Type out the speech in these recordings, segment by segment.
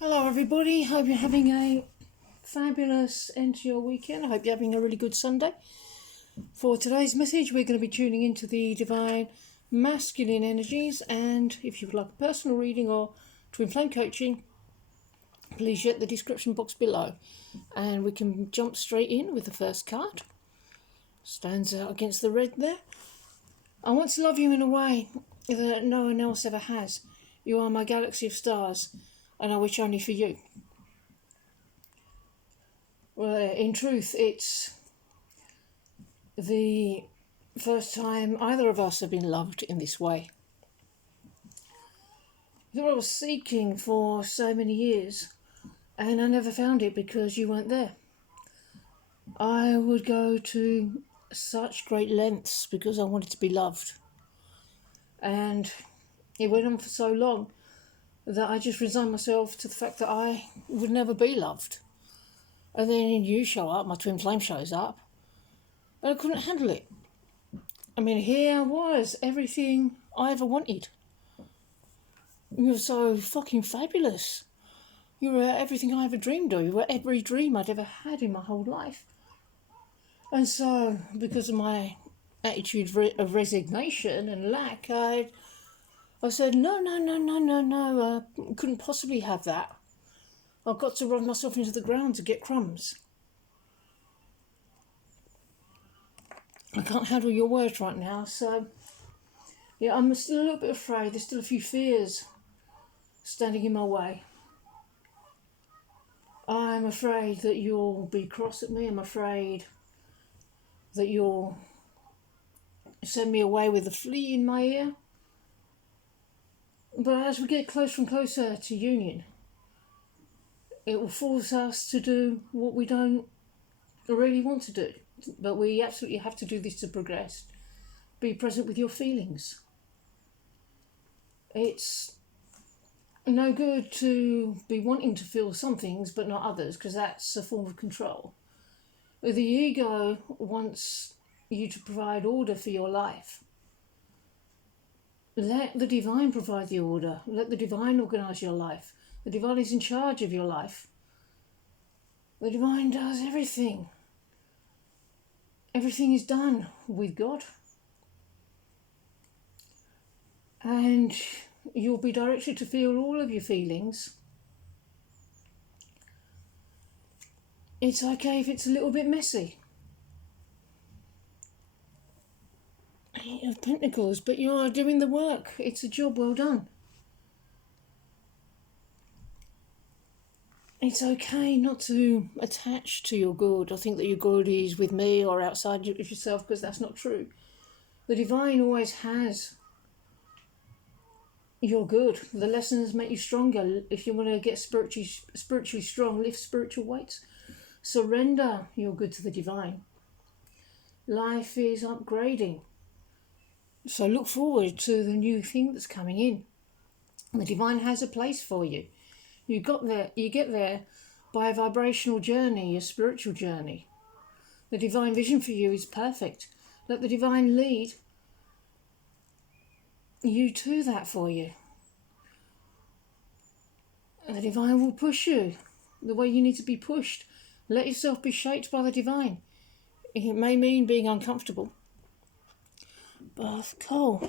Hello everybody, hope you're having a fabulous end to your weekend. I hope you're having a really good Sunday. For today's message, we're going to be tuning into the divine masculine energies, and if you would like a personal reading or twin flame coaching, please check the description box below. And we can jump straight in with the first card. Stands out against the red there. I want to love you in a way that no one else ever has. You are my galaxy of stars, and I wish only for you. Well, in truth, it's the first time either of us have been loved in this way. It's what I was seeking for so many years, and I never found it because you weren't there. I would go to such great lengths because I wanted to be loved. And it went on for so long that I just resigned myself to the fact that I would never be loved. And then you show up, my twin flame shows up, and I couldn't handle it. I mean, here was everything I ever wanted. You were so fucking fabulous. You were everything I ever dreamed of. You were every dream I'd ever had in my whole life. And so, because of my attitude of resignation and lack, I said, no, couldn't possibly have that. I've got to run myself into the ground to get crumbs. I can't handle your words right now, so yeah, I'm still a little bit afraid. There's still a few fears standing in my way. I'm afraid that you'll be cross at me. I'm afraid that you'll send me away with a flea in my ear. But as we get closer and closer to union, it will force us to do what we don't really want to do. But we absolutely have to do this to progress. Be present with your feelings. It's no good to be wanting to feel some things but not others, because that's a form of control. The ego wants you to provide order for your life. Let the divine provide the order. Let the divine organise your life. The divine is in charge of your life. The divine does everything. Everything is done with God. And you'll be directed to feel all of your feelings. It's okay if it's a little bit messy. Eight of Pentacles, but you are doing the work. It's a job well done. It's okay not to attach to your good or think that your good is with me or outside of yourself, because that's not true. The divine always has your good. The lessons make you stronger. If you want to get spiritually strong, lift spiritual weights. Surrender your good to the divine. Life is upgrading. So look forward to the new thing that's coming in. The divine has a place for you. You get there by a vibrational journey, a spiritual journey. The divine vision for you is perfect. Let the divine lead you to that for you. And the divine will push you the way you need to be pushed. Let yourself be shaped by the divine. It may mean being uncomfortable, but cool.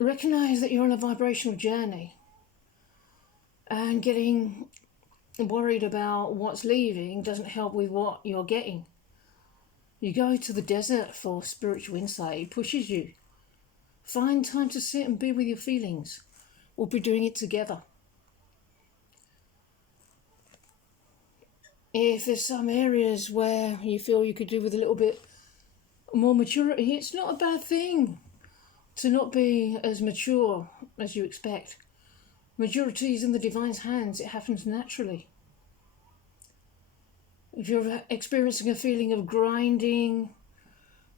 Recognize that you're on a vibrational journey, and getting worried about what's leaving doesn't help with what you're getting. You go to the desert for spiritual insight. It pushes you. Find time to sit and be with your feelings. We'll be doing it together. If there's some areas where you feel you could do with a little bit more maturity, it's not a bad thing to not be as mature as you expect. Maturity is in the divine's hands. It happens naturally. If you're experiencing a feeling of grinding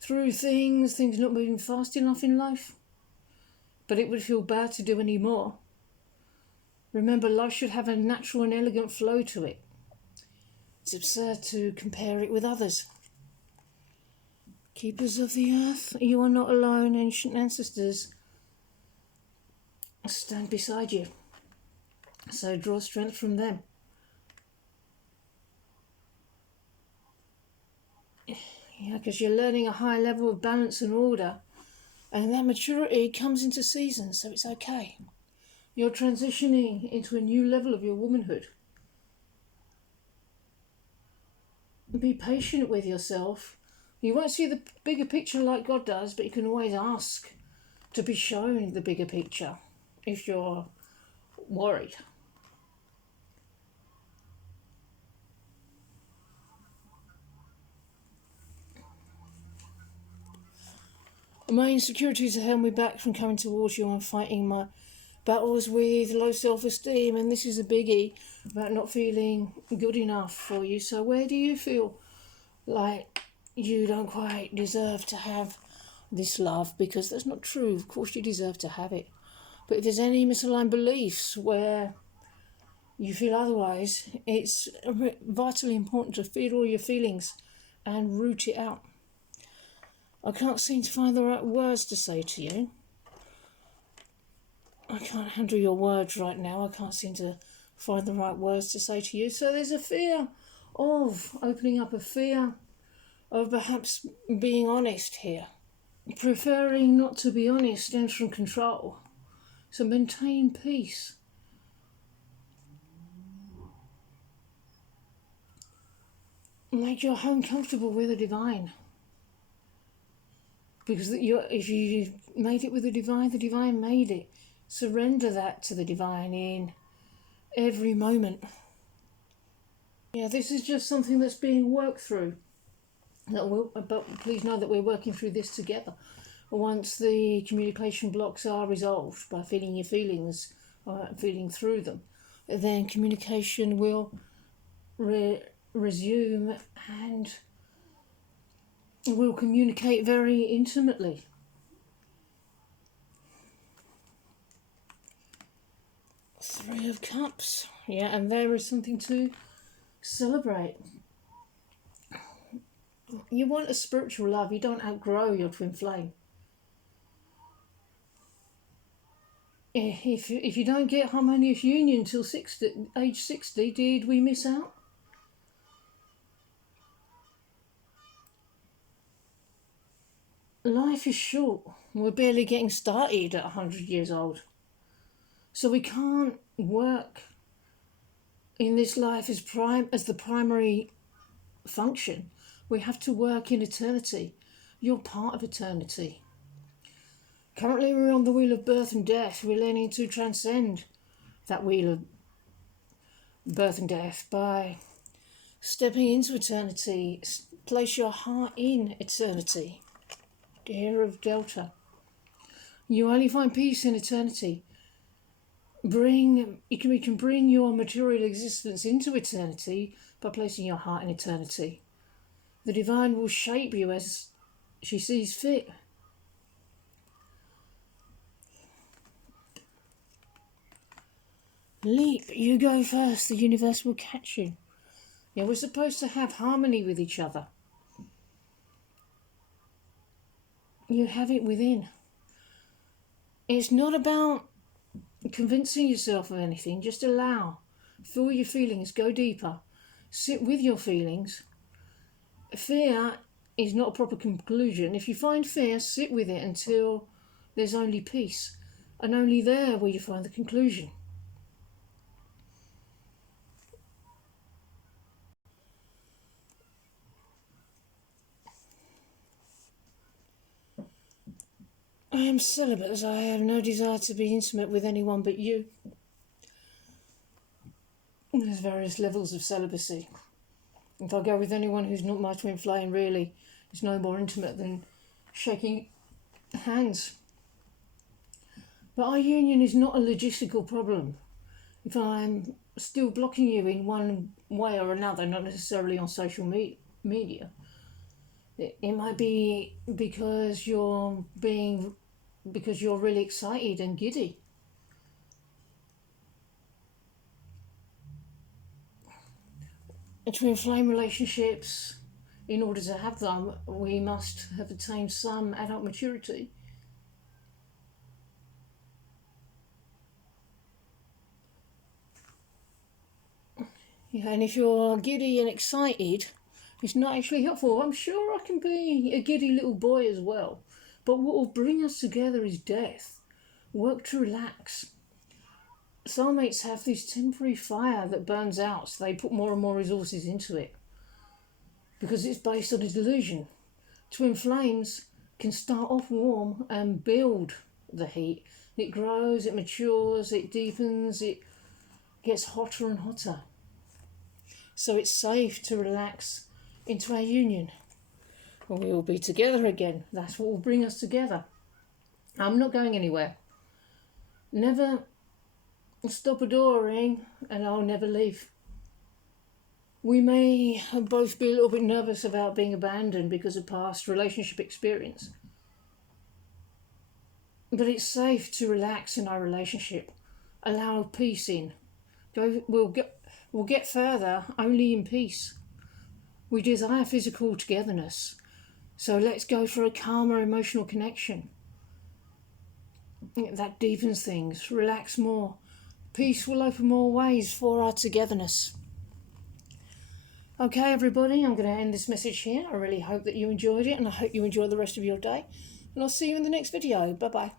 through things not moving fast enough in life, but it would feel bad to do any more, remember, life should have a natural and elegant flow to it. It's absurd to compare it with others. Keepers of the earth, you are not alone. Ancient ancestors stand beside you. So draw strength from them. Yeah, because you're learning a high level of balance and order. And that maturity comes into seasons, so it's okay. You're transitioning into a new level of your womanhood. Be patient with yourself. You won't see the bigger picture like God does, but you can always ask to be shown the bigger picture if you're worried. My insecurities have held me back from coming towards you and fighting my battles with low self-esteem, and this is a biggie about not feeling good enough for you. So where do you feel like you don't quite deserve to have this love? Because that's not true. Of course you deserve to have it. But if there's any misaligned beliefs where you feel otherwise, it's vitally important to feel all your feelings and root it out. I can't seem to find the right words to say to you. I can't handle your words right now. I can't seem to find the right words to say to you. So there's a fear of opening up, a fear of perhaps being honest here. Preferring not to be honest stems from control. So maintain peace. Make your home comfortable with the divine. Because if you made it with the divine made it. Surrender that to the divine in every moment. Yeah, this is just something that's being worked through. But please know that we're working through this together. Once the communication blocks are resolved by feeling your feelings, feeling through them, then communication will resume and we'll communicate very intimately. Three of Cups. Yeah, and there is something to celebrate. You want a spiritual love. You don't outgrow your twin flame. If you don't get harmonious union till age 60, did we miss out? Life is short. We're barely getting started at 100 years old. So we can't work in this life as the primary function. We have to work in eternity. You're part of eternity. Currently we're on the wheel of birth and death. We're learning to transcend that wheel of birth and death by stepping into eternity. Place your heart in eternity. Deer of Delta. You only find peace in eternity. We can bring your material existence into eternity by placing your heart in eternity. The divine will shape you as she sees fit. Leap, you go first, the universe will catch you. Yeah, we're supposed to have harmony with each other. You have it within. It's not about convincing yourself of anything, just allow. Feel your feelings, go deeper. Sit with your feelings. Fear is not a proper conclusion. If you find fear, sit with it until there's only peace. And only there will you find the conclusion. I am celibate as I have no desire to be intimate with anyone but you. There's various levels of celibacy. If I go with anyone who's not my twin flame, really, it's no more intimate than shaking hands. But our union is not a logistical problem. If I'm still blocking you in one way or another, not necessarily on social media, it might be because you're really excited and giddy. Twin flame relationships In order to have them, we must have attained some adult maturity. Yeah, and if you're giddy and excited, it's not actually helpful. I'm sure I can be a giddy little boy as well. But what will bring us together is death. Work to relax. Soulmates have this temporary fire that burns out, so they put more and more resources into it. Because it's based on a delusion. Twin flames can start off warm and build the heat. It grows, it matures, it deepens, it gets hotter and hotter. So it's safe to relax into our union. We will be together again. That's what will bring us together. I'm not going anywhere. Never stop adoring, and I'll never leave. We may both be a little bit nervous about being abandoned because of past relationship experience. But it's safe to relax in our relationship. Allow peace in. We'll get further only in peace. We desire physical togetherness. So let's go for a calmer emotional connection. That deepens things. Relax more. Peace will open more ways for our togetherness. Okay, everybody, I'm going to end this message here. I really hope that you enjoyed it, and I hope you enjoy the rest of your day. And I'll see you in the next video. Bye-bye.